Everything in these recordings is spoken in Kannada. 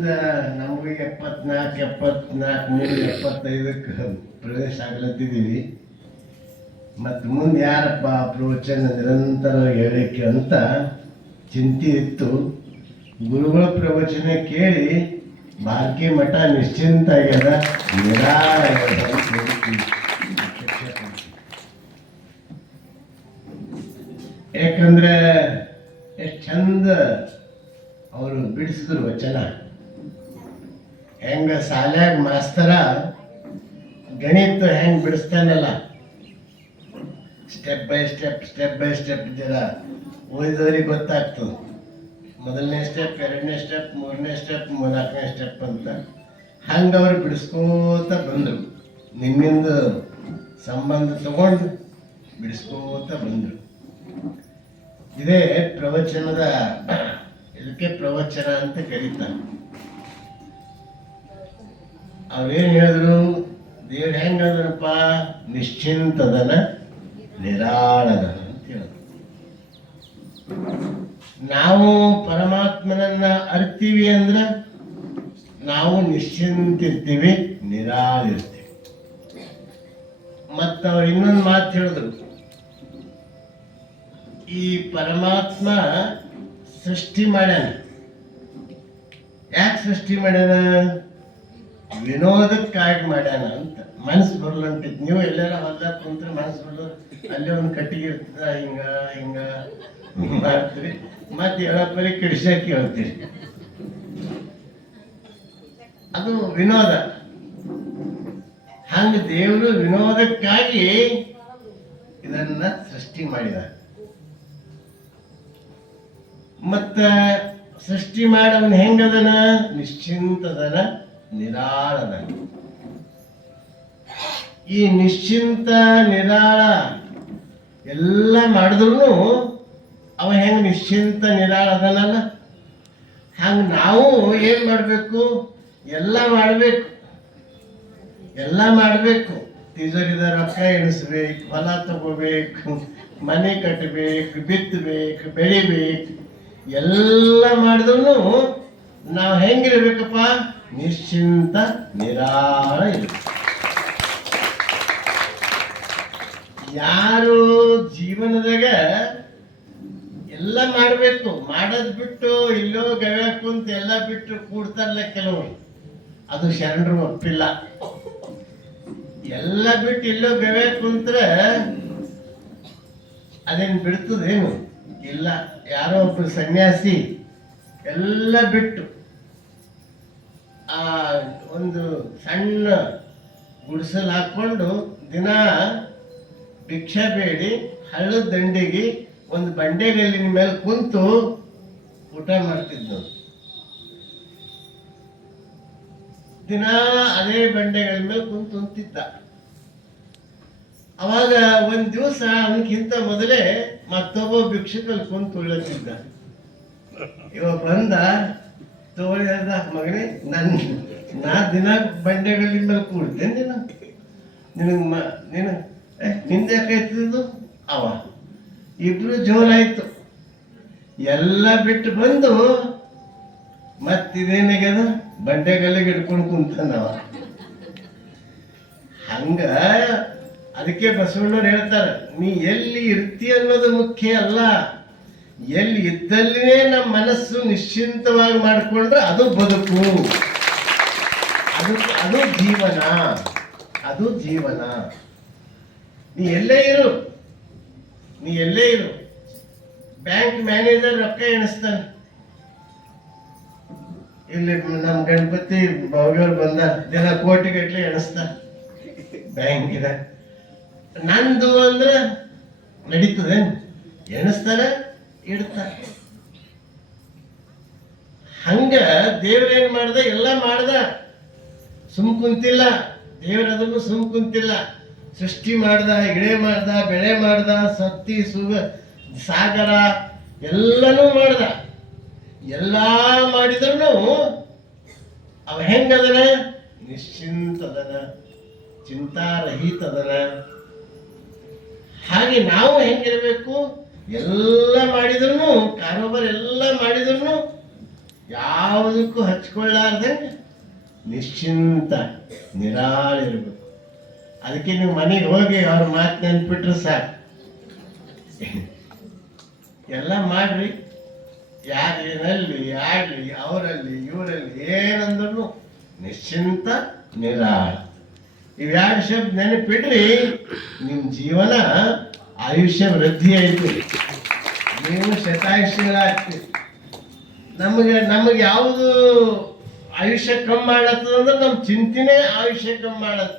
ನಮಗೆ 74 ಪ್ರವೇಶ ಆಗ್ಲತ್ತಿದ್ದೀವಿ. ಮತ್ತು ಮುಂದೆ ಯಾರಪ್ಪ ಪ್ರವಚನ ನಿರಂತರ ಹೇಳಿಕೆ ಅಂತ ಚಿಂತೆ ಇತ್ತು. ಗುರುಗಳ ಪ್ರವಚನ ಕೇಳಿ ಬಾಲ್ಕಿ ಮಠ ನಿಶ್ಚಿಂತ ಆಗ್ಯದ, ನಿರಾಳ ಯಾಕಂದ್ರೆ ಎಷ್ಟು ಚಂದ ಅವರು ಬಿಡಿಸಿದ್ರು ವಚನ. ಹೆಂಗ ಶಾಲ್ಯಾಗ ಮಾಸ್ತರ ಗಣಿತ ಹೆಂಗ್ ಬಿಡಿಸ್ತಾನಲ್ಲ, ಸ್ಟೆಪ್ ಬೈ ಸ್ಟೆಪ್ ಜರ ಓದಿದವ್ರಿಗೆ ಗೊತ್ತಾಗ್ತದೆ. ಮೊದಲನೇ ಸ್ಟೆಪ್, ಎರಡನೇ ಸ್ಟೆಪ್, ಮೂರನೇ ಸ್ಟೆಪ್, ನಾಲ್ಕನೇ ಸ್ಟೆಪ್ ಅಂತ ಹಂಗೆ ಅವ್ರು ಬಿಡಿಸ್ಕೋತ ಬಂದರು. ನಿಮ್ಮಿಂದ ಸಂಬಂಧ ತಗೊಂಡು ಬಿಡಿಸ್ಕೋತ ಬಂದರು. ಇದೇ ಪ್ರವಚನದ, ಇದಕ್ಕೆ ಪ್ರವಚನ ಅಂತ ಕರೀತಾರೆ. ಅವ್ರೇನು ಹೇಳಿದ್ರು, ದೇವ್ರು ಹೆಂಗದನಪ್ಪ, ನಿಶ್ಚಿಂತದನ, ನಿರಾಳದನ ಅಂತ ಹೇಳಿದ್ರು. ನಾವು ಪರಮಾತ್ಮನನ್ನ ಅರ್ತೀವಿ ಅಂದ್ರೆ ನಾವು ನಿಶ್ಚಿಂತಿರ್ತೀವಿ, ನಿರಾಳಿರ್ತೀವಿ. ಮತ್ತು ಅವ್ರು ಇನ್ನೊಂದು ಮಾತು ಹೇಳಿದ್ರು, ಈ ಪರಮಾತ್ಮ ಸೃಷ್ಟಿ ಮಾಡ್ಯಾನ. ಯಾಕೆ ಸೃಷ್ಟಿ ಮಾಡ್ಯಾನ? ವಿನೋದಕ್ಕಾಗಿ ಮಾಡ್ಯಾನ ಅಂತ. ಮನಸ್ಸು ಬರ್ಲಂತಿತ್ತು. ನೀವು ಎಲ್ಲಾರ ಹೊಲ್ದಾಗ ಕುಂತ್ರೆ ಮನಸ್ಸು ಬರ್ಲು, ಅಲ್ಲೇ ಒಂದು ಕಟ್ಟಿಗೆ ಇರ್ತದ, ಹಿಂಗ ಹಿಂಗ ಮಾಡ್ತೀರಿ, ಮತ್ತೆ ಹೇಳಪ್ಪರಿ ಕಿಡಿಸಾಕಿ ಹೇಳ್ತೀರಿ. ಅದು ವಿನೋದ. ಹಂಗ ದೇವರು ವಿನೋದಕ್ಕಾಗಿ ಇದನ್ನ ಸೃಷ್ಟಿ ಮಾಡಿದ. ಮತ್ತ ಸೃಷ್ಟಿ ಮಾಡವನ್ ಹೆಂಗದನ? ನಿಶ್ಚಿಂತದನ, ನಿರಾಳದನ. ಈ ನಿಶ್ಚಿಂತ ನಿರಾಳ ಎಲ್ಲ ಮಾಡಿದ್ರು ಅವ ಹೆಂಗ ನಿಶ್ಚಿಂತ ನಿರಾಳದನಲ್ಲ, ಹಂಗ ನಾವು ಏನ್ ಮಾಡ್ಬೇಕು? ಎಲ್ಲ ಮಾಡ್ಬೇಕು. ತಿಜೋರಿದ ರೊಕ್ಕ ಎಣಿಸ್ಬೇಕು, ಹೊಲ ತಗೋಬೇಕು, ಮನೆ ಕಟ್ಟಬೇಕು, ಬಿತ್ತಬೇಕು, ಬೆಳಿಬೇಕು. ಎಲ್ಲ ಮಾಡಿದ್ರು ನಾವು ಹೆಂಗಿರ್ಬೇಕಪ್ಪ? ನಿಶ್ಚಿಂತ ನಿರಾಳ ಇರ್ಬೇಕು. ಯಾರು ಜೀವನದಾಗ ಎಲ್ಲ ಮಾಡಬೇಕು, ಮಾಡೋದ್ ಬಿಟ್ಟು ಇಲ್ಲೋ ಗವ್ಯಾಗ ಕುಂತ ಎಲ್ಲ ಬಿಟ್ಟು ಕೂಡ್ತಾರಲ್ಲ ಕೆಲವರು, ಅದು ಶರಣರು ಒಪ್ಪಿಲ್ಲ. ಎಲ್ಲ ಬಿಟ್ಟು ಇಲ್ಲೋ ಗವ್ಯಾಗ ಕುಂತ್ರೆ ಅದೇನು ಬಿಡ್ತದೇನು? ಇಲ್ಲ. ಯಾರೋ ಒಬ್ರು ಸನ್ಯಾಸಿ ಎಲ್ಲ ಬಿಟ್ಟು ಆ ಒಂದು ಸಣ್ಣ ಗುಡಿಸಲು ಹಾಕೊಂಡು ದಿನ ಭಿಕ್ಷೆ ಬೇಡಿ ಹಳ್ಳದ ದಂಡಿಗೆ ಒಂದು ಬಂಡೆಗಲ್ಲಿನ ಮೇಲೆ ಕುಂತು ಊಟ ಮಾಡ್ತಿದ್ನು. ದಿನ ಅದೇ ಬಂಡೆಗಳ ಮೇಲೆ ಕುಂತು ಉಂತಿದ್ದ. ಅವಾಗ ಒಂದ್ ದಿವಸ ಅವನಿಗಿಂತ ಮೊದಲೇ ಮತ್ತೊಬ್ಬ ಭಿಕ್ಷಕಲ್ಲಿ ಕುಂತು ಉಳ್ಳತ್ತಿದ್ದ. ಇವ ಬಂದ, ತೋಳಿದ, ಮಗನೇ ನಾ ದಿನ ಬಂಡೆಗಲ್ಲಿನ ಮೇಲೆ ಕೂಡ್ತೇನೆ, ನೀನು ನಿಂದೆ ಯಾಕಾಯ್ತಿದ್ದು? ಅವ ಇಬ್ರು ಜೋಲಾಯ್ತು. ಎಲ್ಲ ಬಿಟ್ಟು ಬಂದು ಮತ್ತಿದೇನಾಗ್ಯದ, ಬಂಡೆಗಲ್ಲಿಗೆ ಹಿಡ್ಕೊಂಡು ಕುಂತಾನವ. ಹಂಗ ಅದಕ್ಕೆ ಬಸವಣ್ಣವ್ರು ಹೇಳ್ತಾರೆ, ನೀ ಎಲ್ಲಿ ಇರ್ತಿ ಅನ್ನೋದು ಮುಖ್ಯ ಅಲ್ಲ, ಎಲ್ಲಿ ಇದ್ದಲ್ಲಿನೇ ನಮ್ಮ ಮನಸ್ಸು ನಿಶ್ಚಿಂತವಾಗಿ ಮಾಡಿಕೊಂಡ್ರೆ ಅದು ಬದುಕು, ಅದು ಜೀವನ, ಅದು ಜೀವನ. ನೀ ಎಲ್ಲೇ ಇರು. ಬ್ಯಾಂಕ್ ಮ್ಯಾನೇಜರ್ ರೊಕ್ಕ ಎಣಿಸ್ತಾನೆ. ಇಲ್ಲಿ ನಮ್ಮ ಗಣಪತಿ ಬಾವಿಯವ್ರು ಬಂದ ದಿನ ಕೋಟಿಗಟ್ಲೆ ಎಣಿಸ್ತಾನೆ ಬ್ಯಾಂಕಿನ. ನಂದು ಅಂದ್ರೆ ನಡೀತದೆ, ಎಣಿಸ್ತಾರ, ಇಡ್ತಾರ. ಹಂಗ ದೇವ್ರೇನ್ ಮಾಡ್ದ? ಎಲ್ಲ ಮಾಡ್ದ, ಸುಮ್ ಕುಂತಿಲ್ಲ. ದೇವ್ರ ಅದನ್ನು ಸುಮ್ ಕುಂತಿಲ್ಲ. ಸೃಷ್ಟಿ ಮಾಡ್ದ, ಇಳೆ ಮಾಡ್ದ, ಬೆಳೆ ಮಾಡ್ದ, ಸತ್ತಿ ಸಾಗರ ಎಲ್ಲನೂ ಮಾಡ್ದ. ಎಲ್ಲ ಮಾಡಿದ್ರು ಅವ ಹೆಂಗದನ? ನಿಶ್ಚಿಂತದನ, ಚಿಂತಾರಹಿತದನ. ಹಾಗೆ ನಾವು ಹೆಂಗಿರ್ಬೇಕು? ಎಲ್ಲ ಮಾಡಿದ್ರು, ಕಾರೋಬಾರ್ ಎಲ್ಲ ಮಾಡಿದ್ರು ಯಾವುದಕ್ಕೂ ಹಚ್ಕೊಳ್ಳಾರ್ದೆ ನಿಶ್ಚಿಂತ ನಿರಾಳಿರ್ಬೇಕು. ಅದಕ್ಕೆ ನೀವು ಮನೆಗೆ ಹೋಗಿ ಅವ್ರ ಮಾತು ನೆನ್ಪಿಟ್ರೆ ಸಾಕು. ಎಲ್ಲ ಮಾಡ್ರಿ, ಯಾರು ಏನಲ್ಲಿ ಆಡ್ಲಿ, ಅವರಲ್ಲಿ ಇವರಲ್ಲಿ ಏನಂದ್ರು ನಿಶ್ಚಿಂತ ನಿರಾಳ. ಇವ್ಯಾರು ಶಬ್ದ ನೆನಪಿಡ್ರಿ, ನಿಮ್ಮ ಜೀವನ ಆಯುಷ್ಯ ವೃದ್ಧಿ ಐತಿ, ನೀವು ಶತಾಯುಷ್ಯಗಳಾಗ್ತೀವಿ. ನಮಗೆ ಯಾವುದು ಆಯುಷ್ಯ ಕಮ್ಮಿ ಮಾಡತ್ತದಂದ್ರೆ ನಮ್ಮ ಚಿಂತಿನೇ ಆಯುಷ್ಯ ಕಮ್ಮಿ ಮಾಡತ್ತ.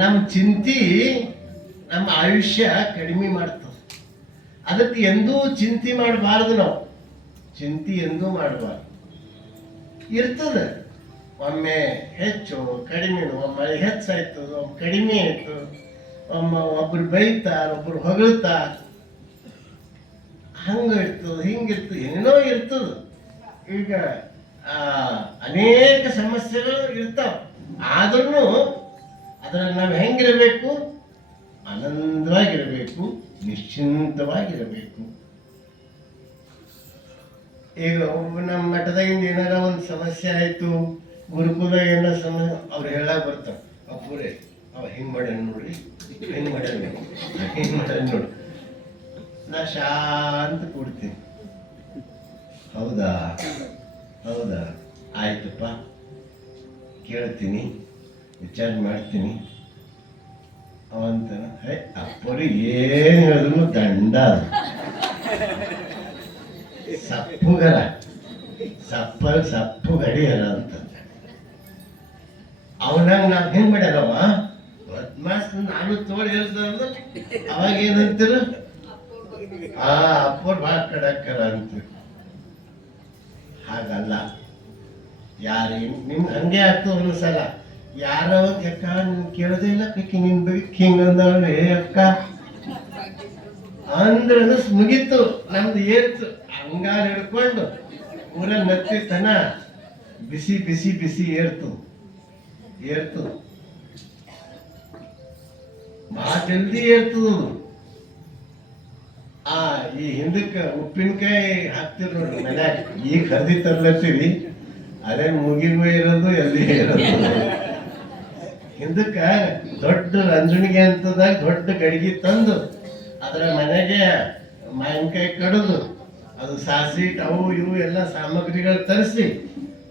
ನಮ್ಮ ಚಿಂತಿ ನಮ್ಮ ಆಯುಷ್ಯ ಕಡಿಮೆ ಮಾಡ್ತದೆ. ಅದಕ್ಕೆ ಎಂದೂ ಚಿಂತೆ ಮಾಡಬಾರ್ದು. ನಾವು ಚಿಂತೆ ಎಂದೂ ಮಾಡಬಾರ್ದು. ಇರ್ತದೆ ಒಮ್ಮೆ ಹೆಚ್ಚು ಕಡಿಮೆನು, ಒಮ್ಮೆ ಹೆಚ್ಚಾಯ್ತು, ಒಮ್ಮೆ ಕಡಿಮೆ ಆಯ್ತು, ಒಬ್ರು ಬೈತಾರ, ಒಬ್ರು ಹೊಗಳ್ತಾರ, ಹಂಗ ಇರ್ತದ, ಹಿಂಗಿರ್ತದೆ, ಏನೇನೋ ಇರ್ತದ. ಈಗ ಅನೇಕ ಸಮಸ್ಯೆಗಳು ಇರ್ತಾವ. ಆದ್ರೂ ಅದ್ರಲ್ಲಿ ನಾವು ಹೆಂಗಿರಬೇಕು? ಆನಂದವಾಗಿರಬೇಕು, ನಿಶ್ಚಿಂತವಾಗಿರಬೇಕು. ಈಗ ನಮ್ಮ ಮಠದಾಗಿಂದ ಏನಾರ ಒಂದು ಸಮಸ್ಯೆ ಆಯ್ತು, ಗುರುಕುಲ ಏನೋ ಸಮಸ್ಯೆ, ಅವ್ರು ಹೇಳಕ್ ಬರ್ತಾವ, ಅಪ್ಪೂರೇ ಅವ ಹಿಂಗ್ ಮಾಡ್ಯಾನ ನೋಡ್ರಿ, ಹಿಂಗ್ ಮಾಡ್ಯಾನ, ಹಿಂಗ್ ಮಾಡ್ಯಾನ ನೋಡ್ರಿ. ನಾ ಶಾಂತ ಕೊಡ್ತೀನಿ. ಹೌದಾ ಹೌದಾ, ಆಯ್ತಪ್ಪ, ಕೇಳ್ತೀನಿ, ವಿಚಾರ ಮಾಡ್ತೀನಿ ಅವಂತ. ಅಪ್ಪರಿಗೆ ಏನು ಹೇಳಿದ್ರು ದಂಡ. ಸಪ್ಪುಗರ ಸಪ್ಪು ಗಡಿಯರ ಅಂತ ಅವನಂಗ ನಾವು ಹೆಂಗ್ ಮಾಡ್ಯಾರವ ಬದ್ಮಾಸ್. ನಾನು ತೋಳಿ ಹೇಳ್ದಂದ್ರೆ ಅವಾಗ ಏನಂತೀರ? ಅಪ್ಪರ್ ಭಾಳ ಕಡಕ್ಕರ ಅಂತ. ಹಾಗಲ್ಲ. ಯಾರು ನಿಮ್ಗೆ ಹಂಗೆ ಆಗ್ತದೆ ಒಂದ್ಸಲ. ಯಾರೋ ಅಕ್ಕ ನೀನ್ ಕೇಳೋದೇ ಇಲ್ಲ, ಕೈಕಿ ನಿನ್ ಬೇಕು ಹಿಂಗಂದವಳೆ ಅಕ್ಕ ಅಂದ್ರೆ ಮುಗೀತು, ನಮ್ದು ಏರ್ತು. ಹಂಗಾರ ಹಿಡ್ಕೊಂಡು ಊರಲ್ಲಿ ನತ್ತಿತನ ಬಿಸಿ ಬಿಸಿ ಬಿಸಿ ಏರ್ತು ಭಾಳ ಜಲ್ದಿ ಏರ್ತದ. ಈ ಹಿಂದಕ್ಕೆ ಉಪ್ಪಿನಕಾಯಿ ಹಾಕ್ತಿರ್ ನೋಡ್ರಿ ಮನ್ಯಾಗ, ಈಗ ಹರ್ದಿ ತರ್ಲತ್ತೀವಿ, ಅದೇ ಮುಗಿಗೂ ಇರೋದು ಎಲ್ಲಿ ಇರೋದು. ಹಿಂದಕ್ಕ ದೊಡ್ಡ ರಂಜಣಿಗೆ ಅಂತದಾಗ ದೊಡ್ಡ ಗಡಿಗೆ ತಂದು ಅದರ ಮನೆಗೆ ಮಾವಿನಕಾಯಿ ಕಡಿದು ಅದು ಸಾಸಿ ಅವು ಇವು ಎಲ್ಲ ಸಾಮಗ್ರಿಗಳು ತರಿಸಿ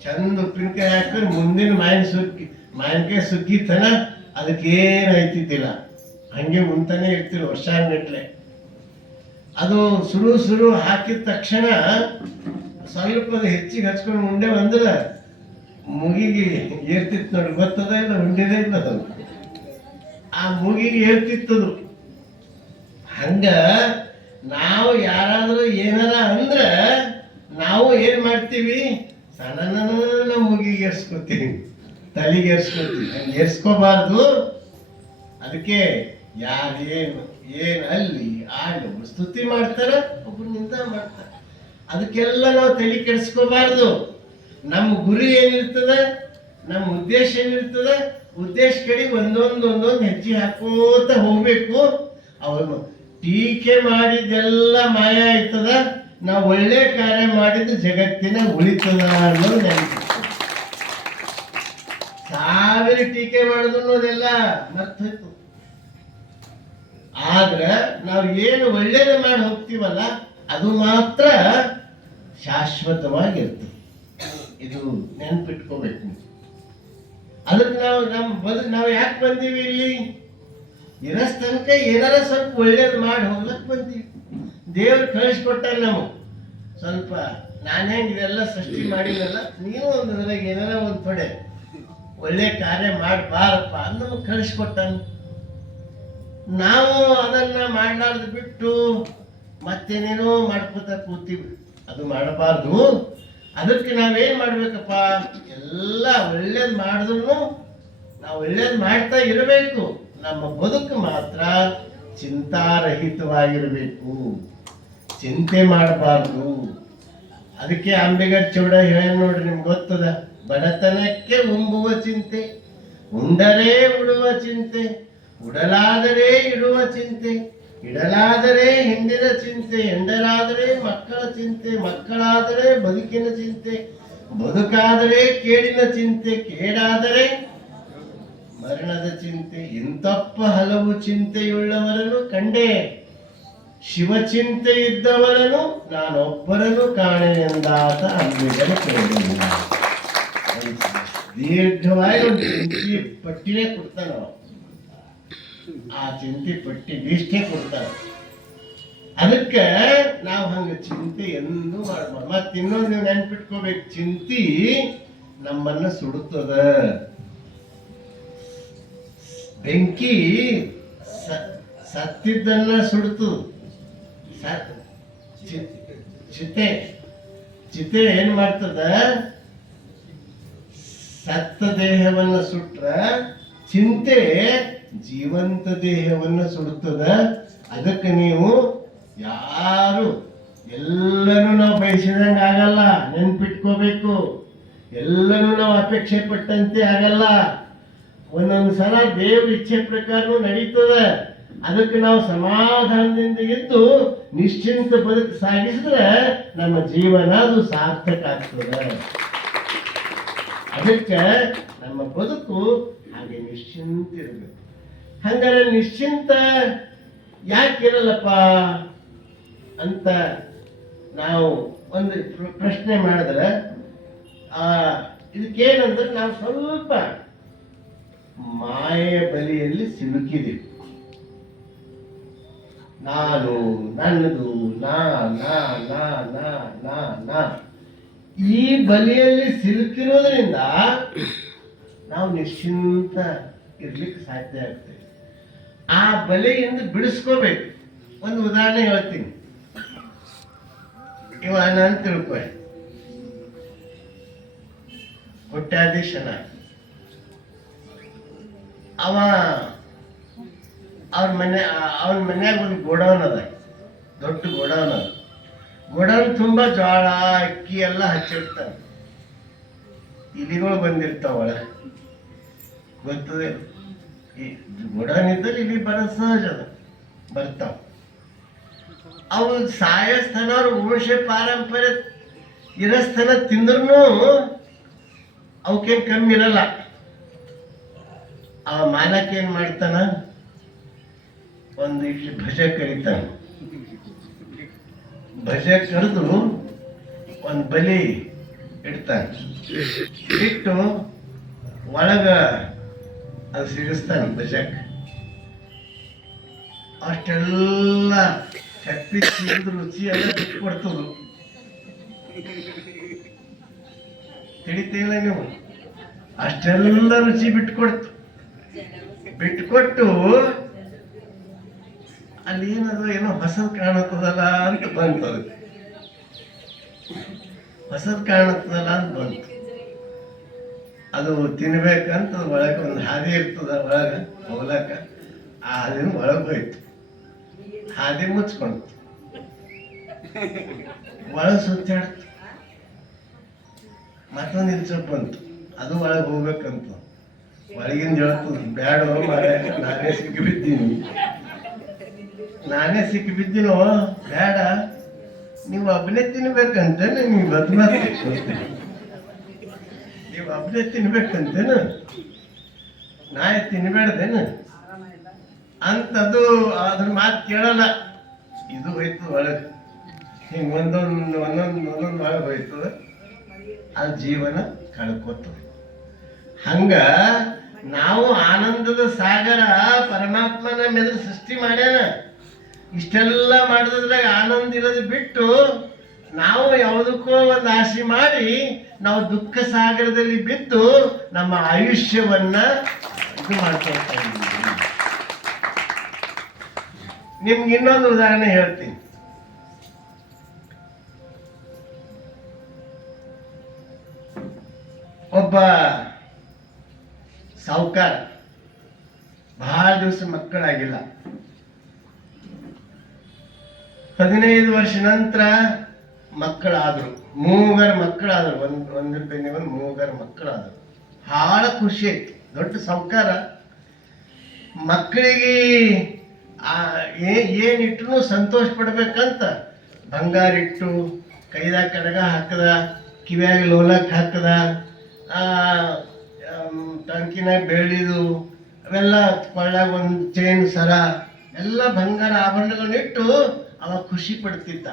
ಚಂದ ಉಪ್ಪಿನಕಾಯಿ ಹಾಕಿದ್ರೆ ಮುಂದಿನ ಮಾವಿನಕಾಯಿ ಸುಗ್ಗಿತನ ಅದಕ್ಕೇನು ಐತಿದ್ದಿಲ್ಲ. ಹಂಗೆ ಮುಂತಾನೆ ಇರ್ತಿರು ವರ್ಷಾನ್ಗಟ್ಲೆ. ಅದು ಸುರು ಹಾಕಿದ ತಕ್ಷಣ ಸ್ವಲ್ಪ ಅದು ಹೆಚ್ಚಿಗೆ ಹಚ್ಕೊಂಡು ಉಂಡೆ ಬಂದ್ರೆ ಮುಗಿಗೆ ಏರ್ತಿತ್ತು ನೋಡಿ, ಗೊತ್ತದ ಇಲ್ಲ? ಉಂಡಿದೆ ಇಲ್ಲ ಅದು, ಆ ಮುಗಿಗೆ ಏರ್ತಿತ್ತದು. ಹಂಗ ನಾವು ಯಾರಾದ್ರೂ ಏನಾರ ಅಂದ್ರೆ ನಾವು ಏನ್ ಮಾಡ್ತೀವಿ? ಸಣ್ಣ ಮುಗಿಗೆ ಏರ್ಸ್ಕೊತೀವಿ, ತಲೆಗೆ ಏರ್ಸ್ಕೊತೀವಿ. ಹಂಗೆ ಏರ್ಸ್ಕೋಬಾರ್ದು. ಅದಕ್ಕೆ ಯಾರೇನು ಅಲ್ಲಿ ಒಬ್ರು ಸ್ತುತಿ ಮಾಡ್ತಾರ, ಒಬ್ರು ನಿಂದ ಮಾಡ್ತಾರ. ಅದಕ್ಕೆಲ್ಲ ನಾವು ತಲೆ ಕೆಡಿಸ್ಕೋಬಾರ್ದು. ನಮ್ಮ ಗುರಿ ಏನಿರ್ತದ, ನಮ್ಮ ಉದ್ದೇಶ ಏನಿರ್ತದ, ಉದ್ದೇಶ ಕಡೆಗೆ ಒಂದೊಂದು ಹೆಜ್ಜೆ ಹಾಕೋತ ಹೋಗ್ಬೇಕು. ಅವನು ಟೀಕೆ ಮಾಡಿದ್ದೆಲ್ಲ ಮಾಯ ಆಯ್ತದ, ನಾವು ಒಳ್ಳೆ ಕಾರ್ಯ ಮಾಡಿದ್ದು ಜಗತ್ತಿನ ಉಳಿತದ ಅನ್ನೋದು ನೆನಪು. ಸಾವಿರ ಟೀಕೆ ಮಾಡಿದ್ರು ಅದೆಲ್ಲ ಮರ್ತೋಯ್ತು. ಆದ್ರೆ ನಾವು ಏನು ಒಳ್ಳೇದು ಮಾಡಿ ಹೋಗ್ತೀವಲ್ಲ ಅದು ಮಾತ್ರ ಶಾಶ್ವತವಾಗಿರ್ತದೆ. ಇದು ನೆನ್ಪಿಟ್ಕೋಬೇಕು. ಅದಕ್ಕೆ ನಾವು ಯಾಕೆ ಬಂದೀವಿ ಇಲ್ಲಿ? ಇರಸ್ ತನಕ ಏನಾರ ಸ್ವಲ್ಪ ಒಳ್ಳೇದು ಮಾಡಿ ಹೋಗ್ಲಕ್ ಬಂದೀವಿ. ದೇವ್ರು ಕಳಿಸ್ಕೊಟ್ಟ ನಾವು ಸ್ವಲ್ಪ. ನಾನು ಹೆಂಗೆ ಇದೆಲ್ಲ ಸೃಷ್ಟಿ ಮಾಡಿನಲ್ಲ, ನೀವು ಒಂದ್ರಾಗ ಏನಾರ ಒಂದು ತೊಡೆ ಒಳ್ಳೆ ಕಾರ್ಯ ಮಾಡಬಾರಪ್ಪ ಅಂತ ನಮಗೆ ಕಳಿಸ್ಕೊಟ್ಟಾನ. ನಾವು ಅದನ್ನ ಮಾಡಲಾರ್ದು ಬಿಟ್ಟು ಮತ್ತೇನೇನೋ ಮಾಡ್ಕೋತ ಕೂತೀವಿ. ಅದು ಮಾಡಬಾರ್ದು. ಅದಕ್ಕೆ ನಾವೇನ್ ಮಾಡ್ಬೇಕಪ್ಪ? ಎಲ್ಲ ಒಳ್ಳೇದು ಮಾಡಿದ್ರು ನಾವು ಒಳ್ಳೇದು ಮಾಡ್ತಾ ಇರಬೇಕು. ನಮ್ಮ ಬದುಕು ಮಾತ್ರ ಚಿಂತಾರಹಿತವಾಗಿರಬೇಕು, ಚಿಂತೆ ಮಾಡಬಾರ್ದು. ಅದಕ್ಕೆ ಅಂಬಿಗರ್ ಚೌಡ ಹೇಳ ನೋಡ್ರಿ, ನಿಮ್ಗೆ ಗೊತ್ತದ, ಬಡತನಕ್ಕೆ ಉಂಬುವ ಚಿಂತೆ, ಉಂಡರೇ ಉಡುವ ಚಿಂತೆ, ಉಡಲಾದರೆ ಇಡುವ ಚಿಂತೆ, ಇಡಲಾದರೆ ಹಿಂದಿನ ಚಿಂತೆ, ಹೆಂಡರಾದರೆ ಮಕ್ಕಳ ಚಿಂತೆ, ಮಕ್ಕಳಾದರೆ ಬದುಕಿನ ಚಿಂತೆ, ಬದುಕಾದರೆ ಕೇಡಿನ ಚಿಂತೆ, ಕೇಡಾದರೆ ಮರಣದ ಚಿಂತೆ. ಇಂತಪ್ಪ ಹಲವು ಚಿಂತೆಯುಳ್ಳವರನ್ನು ಕಂಡೆ, ಶಿವಚಿಂತೆ ಇದ್ದವರನ್ನು ನಾನೊಬ್ಬರನ್ನು ಕಾಣೆನೆಂದಾತ ಅಂಬಿಗರ ಕೇಳಿಲ್ಲ. ದೀರ್ಘವಾಗಿ ಒಂದು ಚಿಂತೆ ಪಟ್ಟಿನೇ ಕೊಡ್ತಾನ, ಆ ಚಿಂತೆ ಪಟ್ಟಿ ಲೀಸ್ಟೇ ಕೊಡ್ತಾನ. ಅದಕ್ಕೆ ನಾವು ಹಂಗ ಚಿಂತೆ ಎಂದೂ ಮಾಡ್ಬಾರ್ದು. ಮತ್ತೆ ಇನ್ನೊಂದು ನೀವು ನೆನ್ಪಿಟ್ಕೋಬೇಕು, ಚಿಂತೆ ನಮ್ಮನ್ನ ಸುಡುತ್ತದ. ಬೆಂಕಿ ಸತ್ತಿದ್ದನ್ನ ಸುಡ್ತು. ಚಿತೆ ಚಿತೆ ಏನ್ ಮಾಡ್ತದ, ಸತ್ತ ದೇಹವನ್ನ ಸುಟ್ರ ಚಿಂತೆ ಜೀವಂತ ದೇಹವನ್ನ ಸುಡುತ್ತದ. ಅದಕ್ಕೆ ನೀವು ಯಾರು ಎಲ್ಲರೂ ನಾವು ಬಯಸಿದಂಗ ಆಗಲ್ಲ, ನೆನ್ಪಿಟ್ಕೋಬೇಕು. ಎಲ್ಲರೂ ನಾವು ಅಪೇಕ್ಷೆ ಪಟ್ಟಂತೆ ಆಗಲ್ಲ. ಒಂದೊಂದು ಸಲ ದೇವ್ರ ಇಚ್ಛೆ ಪ್ರಕಾರನೂ ನಡೀತದ. ಅದಕ್ಕೆ ನಾವು ಸಮಾಧಾನದಿಂದ ಇದ್ದು ನಿಶ್ಚಿಂತ ಬದುಕು ಸಾಗಿಸಿದ್ರೆ ನಮ್ಮ ಜೀವನ ಅದು ಸಾರ್ಥಕ ಆಗ್ತದೆ. ಅದಕ್ಕೆ ನಮ್ಮ ಬದುಕು ಹಾಗೆ ನಿಶ್ಚಿಂತ ಇರಬೇಕು. ಹಂಗಾರೆ ನಿಶ್ಚಿಂತ ಯಾಕಿರಲ್ಲಪ್ಪ ಅಂತ ನಾವು ಒಂದು ಪ್ರಶ್ನೆ ಮಾಡಿದ್ರೆ, ಇದಕ್ಕೇನಂದ್ರೆ ನಾವು ಸ್ವಲ್ಪ ಮಾಯೆಯ ಬಲಿಯಲ್ಲಿ ಸಿಲುಕಿದೀವಿ. ನಾನು, ನನ್ನದು, ನಾ ನಾ ನಾ ನಾ ನಾ ನಾ ಈ ಬಲಿಯಲ್ಲಿ ಸಿಲುಕಿರೋದ್ರಿಂದ ನಾವು ನಿಶ್ಚಿಂತ ಇರ್ಲಿಕ್ಕೆ ಸಾಧ್ಯ ಆಗ್ತದೆ. ಆ ಬಲೆಯಿಂದ ಬಿಡಿಸ್ಕೋಬೇಕು. ಒಂದು ಉದಾಹರಣೆ ಹೇಳ್ತೀನಿ. ಇವ ನಾನು ತಿಳ್ಕೊ, ಕೋಟ್ಯಾಧೀಶನ ಅವ ಅವನ ಮನ್ಯಾಗ ಒಂದು ಗೋಡೌನ್ ಅದ, ದೊಡ್ಡ ಗೋಡೌನ್ ಅದ. ಗೋಡೌನ್ ತುಂಬಾ ಜೋಳ ಅಕ್ಕಿ ಎಲ್ಲ ಹಚ್ಚಿರ್ತಾನೆ. ಇಲಿಗಳು ಬಂದಿರ್ತಾವ ಒಳಗೆ, ಗೊತ್ತದೆ. ಈ ಗೋಡೌನ್ ಇದ್ದಲ್ಲಿ ಇಲ್ಲಿ ಬರೋದು ಸಹಜ, ಅದ ಬರ್ತಾವ. ಅವು ಸಾಯೋ ಸ್ಥಾನ ಅವ್ರ ವಂಶ ಪಾರಂಪರ್ಯ ಇರೋ ಸ್ಥಾನ ತಿಂದ್ರೂ ಅವಕ್ಕೇನು ಕಮ್ಮಿ ಇರಲ್ಲ. ಅವ ಮಾಲಕ್ ಏನ್ ಮಾಡ್ತಾನ, ಒಂದು ಇಷ್ಟು ಭಜ ಕರಿತಾನ. ಭಜ ಕರೆದು ಒಂದು ಬಲಿ ಇಡ್ತಾನೆ. ಇಟ್ಟು ಒಳಗ ಅದು ಸಿಗಿಸ್ತಾನೆ ಭಜಕ್. ಅಷ್ಟೆಲ್ಲ ಚಪ್ಪಿ ಸಿಗಿದ ರುಚಿ ಎಲ್ಲ ಬಿಟ್ಕೊಡ್ತದು. ತಿಳಿತೀಲ್ಲ ನೀವು? ಅಷ್ಟೆಲ್ಲ ರುಚಿ ಬಿಟ್ಕೊಡ್ತು. ಬಿಟ್ಕೊಟ್ಟು ಅಲ್ಲಿ ಏನದು ಏನೋ ಹೊಸದ್ ಕಾಣತ್ತದಲ್ಲ ಅಂತ ಬಂತು. ಅದಕ್ಕೆ ಹೊಸದ್ ಕಾಣತ್ತದಲ್ಲ ಅಂತ ಬಂತು. ಅದು ತಿನ್ಬೇಕಂತ ಒಳಗೆ ಒಂದು ಹಾದಿ ಇರ್ತದ, ಒಳಗ ಹೋಗ್ಲಕ್ಕ. ಆ ಹಾದಿನ ಒಳಗೆ ಹೋಯ್ತು. ಹಾದಿ ಮುಚ್ಕೊಂತು, ಒಳಗೆ ಸುತ್ತಾಡ್ತು. ಮತ್ತೊಂದು ಇನ್ಸಪ್ ಬಂತು, ಅದು ಒಳಗೆ ಹೋಗ್ಬೇಕಂತ. ಒಳಗಿಂದ ಹೇಳ್ತದ, ಬ್ಯಾಡ ನಾನೇ ಸಿಕ್ಕಿಬಿದ್ದೀನಿ, ನಾನೇ ಸಿಕ್ಕಿಬಿದ್ದೀನೋ, ಬೇಡ, ನೀವು ಒಬ್ಬನೇ ತಿನ್ಬೇಕಂತೇನು, ನೀವು ಬದ್ಮಾತ ನೀವು ಒಬ್ಬನೇ ತಿನ್ಬೇಕಂತೇನು, ನಾಳೆ ತಿನ್ಬೇಡ್ದೇನು ಅಂತದು. ಅದ್ರ ಮಾತು ಕೇಳಲ್ಲ. ಇದು ಹೋಯ್ತು ಒಳಗೆ, ಹಿಂಗೆ ಒಂದೊಂದು ಒಳಗೆ ಹೋಯ್ತದ. ಆ ಜೀವನ ಕಳ್ಕೊತದೆ. ಹಂಗ ನಾವು ಆನಂದದ ಸಾಗರ ಪರಮಾತ್ಮನ ಮೇಲೆ ಸೃಷ್ಟಿ ಮಾಡ್ಯಾನ. ಇಷ್ಟೆಲ್ಲ ಮಾಡಿದ್ರಾಗ ಆನಂದ ಇರೋದು ಬಿಟ್ಟು ನಾವು ಯಾವುದಕ್ಕೋ ಒಂದು ಆಸೆ ಮಾಡಿ ನಾವು ದುಃಖ ಸಾಗರದಲ್ಲಿ ಬಿದ್ದು ನಮ್ಮ ಆಯುಷ್ಯವನ್ನ ಇದು ಮಾಡ್ಕೊಳ್ತಾ ಇದ್ದೀವಿ. ನಿಮ್ಗೆ ಇನ್ನೊಂದು ಉದಾಹರಣೆ ಹೇಳ್ತೀನಿ. ಒಬ್ಬ ಸಾವುಕಾರ, ಬಹಳ ದಿವಸ ಮಕ್ಕಳಾಗಿಲ್ಲ. 15 ವರ್ಷ ನಂತರ ಮಕ್ಕಳಾದ್ರು. 3 ಮಕ್ಕಳಾದ್ರು. ಒಂದು ರೂಪಾಯಿ 3 ಮಕ್ಕಳಾದ್ರು. ಬಹಳ ಖುಷಿ ಆಯ್ತು. ದೊಡ್ಡ ಸಾವುಕಾರ. ಮಕ್ಕಳಿಗೆ ಆ ಏನಿಟ್ರು ಸಂತೋಷ ಪಡ್ಬೇಕಂತ ಬಂಗಾರ ಇಟ್ಟು ಕೈದಾಗ ಕಡಗ ಹಾಕದ, ಕಿವ್ಯಾಗ ಲೋಲಕ್ ಹಾಕದ, ಟಂಕಿನಾಗ ಬೆಳ್ಳಿದು ಅವೆಲ್ಲ ಕೊಳ್ಳಾಗ ಒಂದು ಚೈನ್ ಸರ ಎಲ್ಲ ಬಂಗಾರ ಆಭರಣಗಳನ್ನಿಟ್ಟು ಅವ ಖುಷಿ ಪಡ್ತಿದ್ದ.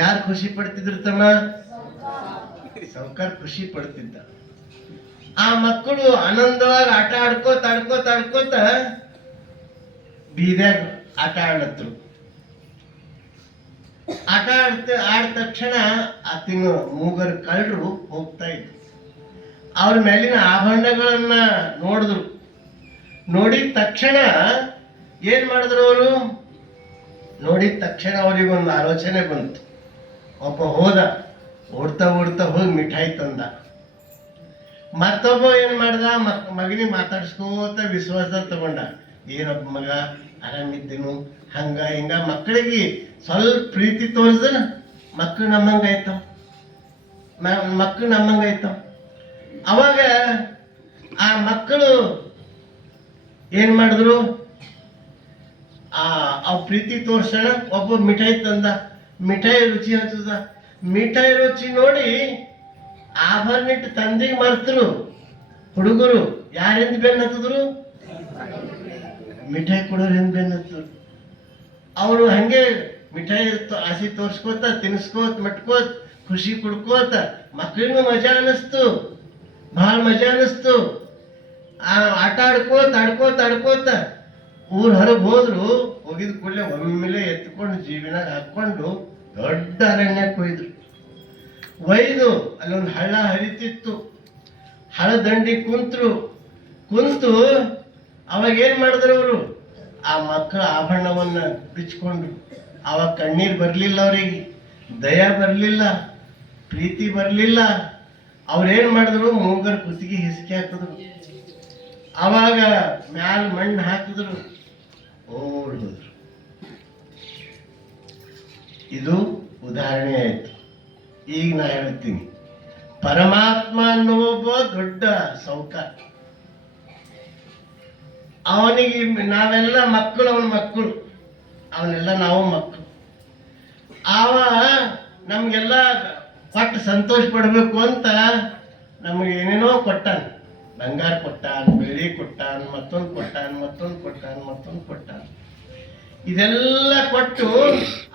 ಯಾರು ಖುಷಿ ಪಡ್ತಿದ್ರು ತಮ್ಮ? ಸಾವ್ಕಾರ ಖುಷಿ ಪಡ್ತಿದ್ದ. ಆ ಮಕ್ಕಳು ಆನಂದವಾಗಿ ಆಟ ಆಡ್ಕೋತ ಬೀದ್ಯಾಗ ಆಟ ಆಡ್ಲತ್ರು. ಆಡ ತಕ್ಷಣ ಆತಿನ ಮೂಗರ್ ಕಳ್ಳರು ಹೋಗ್ತಾ ಇದ್ರು. ಅವ್ರ ಮೇಲಿನ ಆಭರಣಗಳನ್ನ ನೋಡಿದ್ರು. ನೋಡಿದ ತಕ್ಷಣ ಏನ್ ಮಾಡಿದ್ರು ಅವರು? ನೋಡಿದ ತಕ್ಷಣ ಅವ್ರಿಗೊಂದು ಆಲೋಚನೆ ಬಂತು. ಒಬ್ಬ ಹೋದ, ಓಡ್ತಾ ಹೋಗಿ ಮಿಠಾಯಿ ತಂದ. ಮತ್ತೊಬ್ಬ ಏನ್ ಮಾಡ್ದ? ಮಗನಿಗೆ ಮಾತಾಡ್ಸ್ಕೋತ ವಿಶ್ವಾಸ ತಗೊಂಡ. ಏನೊಬ್ಬ ಮಗ, ಆರಾಮಿದ್ದೇನು, ಹಂಗ ಹಿಂಗ ಮಕ್ಕಳಿಗೆ ಸ್ವಲ್ಪ ಪ್ರೀತಿ ತೋರಿಸಿದ್ರೆ ಮಕ್ಕಳು ನಮ್ಮಂಗಾಯ್ತಾವ. ಅವಾಗ ಆ ಮಕ್ಕಳು ಏನ್ ಮಾಡಿದ್ರು? ಅವ್ ಪ್ರೀತಿ ತೋರ್ಸೋಣ ಒಬ್ಬ ಮಿಠಾಯಿ ತಂದ. ಮಿಠಾಯಿ ರುಚಿ ಹಚ್ಚದ. ಮಿಠಾಯಿ ರುಚಿ ನೋಡಿ ಆಭರಣ ಇಟ್ಟು ತಂದೆಗೆ ಮರ್ತರು ಹುಡುಗರು. ಯಾರಿಂದ ಬೆನ್ನ ಹತ್ತಿದ್ರು? ಮಿಠಾಯಿ ಕೊಡೋರಿಂದ ಬೆನ್ನ ಹತ್ತಿದ್ರು. ಅವರು ಹಂಗೆ ಮಿಠಾಯಿ ಆಸೆ ತೋರ್ಸ್ಕೋತ ತಿನ್ಸ್ಕೋತ ಮಟ್ಕೋತ ಖುಷಿ ಕುಡ್ಕೋತ ಮಕ್ಕಳಿಗೂ ಬಹಳ ಮಜಾ ಅನಿಸ್ತು. ಆಟ ಆಡ್ಕೋತ ಊರ್ ಹೊರಗೆ ಹೋದ್ರು. ಹೋಗಿದ ಕೂಡಲೇ ಒಮ್ಮೆಲೆ ಎತ್ಕೊಂಡು ಜೀವಿನಾಗ ಹಾಕೊಂಡು ದೊಡ್ಡ ಅರಣ್ಯಕ್ಕೆ ಒಯ್ದು ಅಲ್ಲೊಂದು ಹಳ್ಳ ಹರಿತಿತ್ತು. ಹಳ್ಳದಂಡಿ ಕುಂತು ಅವಾಗ ಏನ್ ಮಾಡಿದ್ರು ಅವರು? ಆ ಮಕ್ಕಳ ಆಭರಣವನ್ನ ಬಿಚ್ಕೊಂಡ್ರು. ಅವಾಗ ಕಣ್ಣೀರ್ ಬರ್ಲಿಲ್ಲ, ಅವರಿಗೆ ದಯ ಬರ್ಲಿಲ್ಲ, ಪ್ರೀತಿ ಬರ್ಲಿಲ್ಲ. ಅವ್ರೇನ್ ಮಾಡಿದ್ರು? ಮೂಗರ್ ಕುತ್ತಿಗೆ ಹಿಸ್ಕಿ ಹಾಕಿದ್ರು. ಅವಾಗ ಮ್ಯಾಲ ಮಣ್ಣು ಹಾಕಿದ್ರು, ಓಡ್ ಹೋದ್ರು. ಇದು ಉದಾಹರಣೆ ಆಯ್ತು. ಈಗ ನಾ ಹೇಳ್ತೀನಿ, ಪರಮಾತ್ಮ ಅನ್ನುವ ದೊಡ್ಡ ಸಾವ್ಕಾರ. ಅವನಿಗೆ ನಾವೆಲ್ಲ ಮಕ್ಕಳು, ಅವನೆಲ್ಲ ನಾವು ಮಕ್ಕಳು. ನಮ್ಗೆಲ್ಲ ಕೊಟ್ಟು ಸಂತೋಷ ಪಡ್ಬೇಕು ಅಂತ ನಮಗೆ ಏನೇನೋ ಕೊಟ್ಟಾನ. ಬಂಗಾರ ಕೊಟ್ಟಾನ, ಬೆಳ್ಳಿ ಕೊಟ್ಟಾನ, ಮತ್ತೊಂದು ಕೊಟ್ಟಾನ. ಇದೆಲ್ಲ ಕೊಟ್ಟು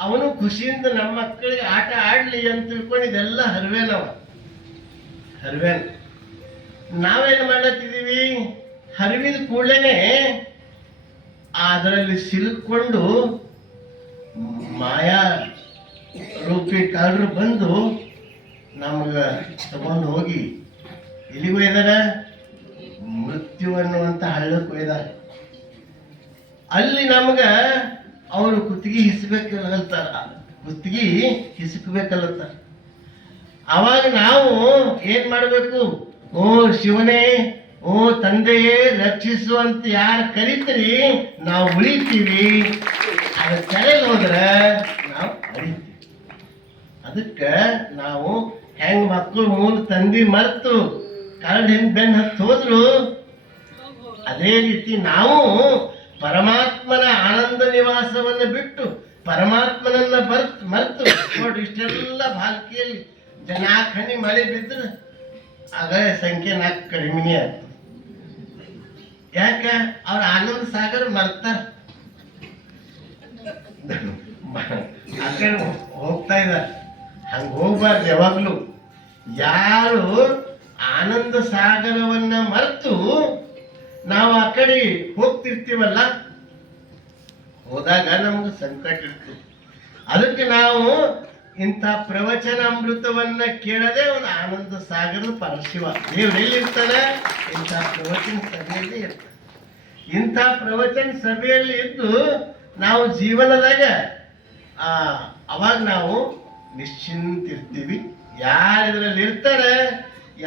ಅವನು ಖುಷಿಯಿಂದ ನಮ್ಮ ಮಕ್ಕಳಿಗೆ ಆಟ ಆಡ್ಲಿ ಅಂತ ತಿಳ್ಕೊಂಡು ಇದೆಲ್ಲ ಹರಿವೇನ. ನಾವೇನ್ ಮಾಡತ್ತಿದೀವಿ? ಹರಿವಿದ ಕೂಡಲೇ ಅದರಲ್ಲಿ ಸಿಲುಕೊಂಡು ಮಾಯಾ ರೂಪಿ ಕಳ್ಳರು ಬಂದು ನಮಗ ತಗೊಂಡು ಹೋಗಿ ಎಲ್ಲಿಗೆ ಒಯ್ದಾರ? ಮೃತ್ಯು ಅನ್ನುವಂತ ಹಳ್ಳಕ್ಕೆ ಒಯ್ದಾರ. ಅಲ್ಲಿ ನಮ್ಗ ಅವರು ಕುತ್ತಿಗೆ ಹಿಸಕಬೇಕಲ್ಲತ್ತಾರ. ಅವಾಗ ನಾವು ಏನ್ ಮಾಡ್ಬೇಕು? ಓ ಶಿವನೇ, ಓ ತಂದೆಯೇ ರಕ್ಷಿಸು ಅಂತ ಯಾರು ಕರೀತೀರಿ ನಾವು ಉಳಿತೀವಿ. ಅದ ಕೆಳಗೆ ಹೋದ್ರೆ ನಾವು ಅಳಿತೀವಿ. ಅದಕ್ಕೆ ನಾವು ಹೆಂಗ್ ಮಕ್ಕಳು ಮೂಲ ತಂದೆ ಮರೆತು ಕರಡ್ ಹೆಂಗ್ ಬೆನ್ನ ಹತ್ತು ಹೋದ್ರು, ಅದೇ ರೀತಿ ನಾವು ಪರಮಾತ್ಮನ ಆನಂದ ನಿವಾಸವನ್ನು ಬಿಟ್ಟು ಪರಮಾತ್ಮನನ್ನ ಮರೆತು ನೋಡ್ರಿ, ಇಷ್ಟೆಲ್ಲ ಬಾಲ್ಕಿಯಲ್ಲಿ ಜನಾಖಣಿ ಮಳೆ ಬಿದ್ರೆ ಆಗ ಸಂಖ್ಯೆ 4 ಕಡಿಮೆನೇ ಆಗ್ತದೆ. ಯಾಕೆ? ಅವ್ರ ಆನಂದ ಸಾಗರ ಮರ್ತಾರ. ಆ ಕಡೆ ಹೋಗ್ತಾ ಇದ್ದಾರೆ. ಹಂಗ ಹೋಗ್ಬಾರ್ದು ಯಾವಾಗ್ಲೂ. ಯಾರು ಆನಂದ ಸಾಗರವನ್ನ ಮರೆತು ನಾವು ಆ ಕಡೆ ಹೋಗ್ತಿರ್ತೀವಲ್ಲ, ಹೋದಾಗ ನಮ್ಗೆ ಸಂಕಟ ಇರ್ತದೆ. ಅದಕ್ಕೆ ನಾವು ಇಂಥ ಪ್ರವಚನಾಮೃತವನ್ನ ಕೇಳದೆ ಒಂದು ಆನಂದ ಸಾಗರದ ಪರಶಿವ ದೇವ್ರು ಎಲ್ಲಿರ್ತಾನೆ? ಇಂಥ ಪ್ರವಚನ ಸಭೆಯಲ್ಲಿ ಇರ್ತಾನೆ. ಇಂಥ ಪ್ರವಚನ ಸಭೆಯಲ್ಲಿ ಇದ್ದು ನಾವು ಜೀವನದಾಗ ಅವಾಗ ನಾವು ನಿಶ್ಚಿಂತಿರ್ತೀವಿ. ಯಾರು ಇದರಲ್ಲಿ ಇರ್ತಾರೆ,